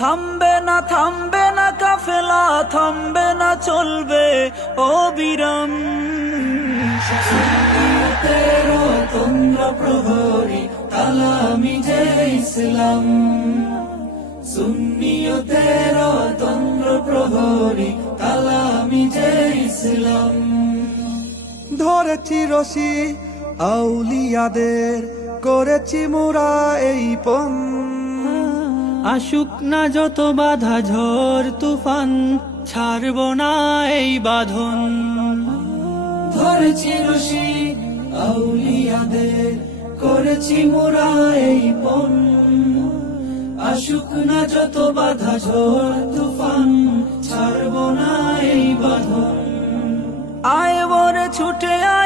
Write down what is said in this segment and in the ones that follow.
থামবে না থামবে না কাফেলা থামবে না চলবে অবিরাম। তেরো তন্দ্র প্রহরী তালামি যে ইসলাম। সুন্নিয় তেরো তন্দ্র প্রহরী তালামি যে ইসলাম। ধরেছি রশি আউলিয়াদের করেছি মোরা এই পণ আসুক না যত বাধা ঝড় তুফান ছাড়ব না এই বাঁধন। ধরেছি রশি আউলিয়াদের করেছি মোরা এই পণ। আসুক না যত বাধা ঝড় তুফান ছাড়ব না এই বাঁধন। আয় বরে ছুটে আয়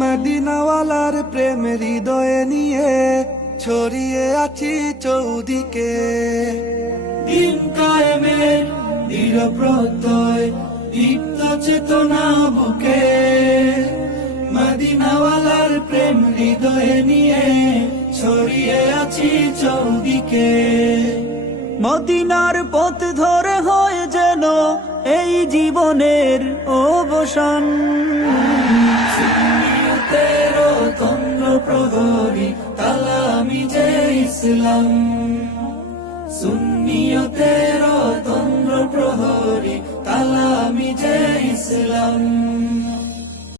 মদিনাওয়ালার প্রেম হৃদয়ে নিয়ে ছড়িয়ে আছি চৌদিকে। দিন কায়েমের দৃঢ় প্রত্যয় দীপ্ত চেতনা বুকে। মদিনাওয়ালার প্রেম হৃদয়ে নিয়ে ছড়িয়ে আছি চৌদিকে। মদিনার পথ ধরে হয় যেন এই জীবনের অবসান। তেরো তন্দ্র প্রহরী তালামি যে ইসলাম। সুন্নিয় তেরো তন্দ্র প্রহরী ইসলাম।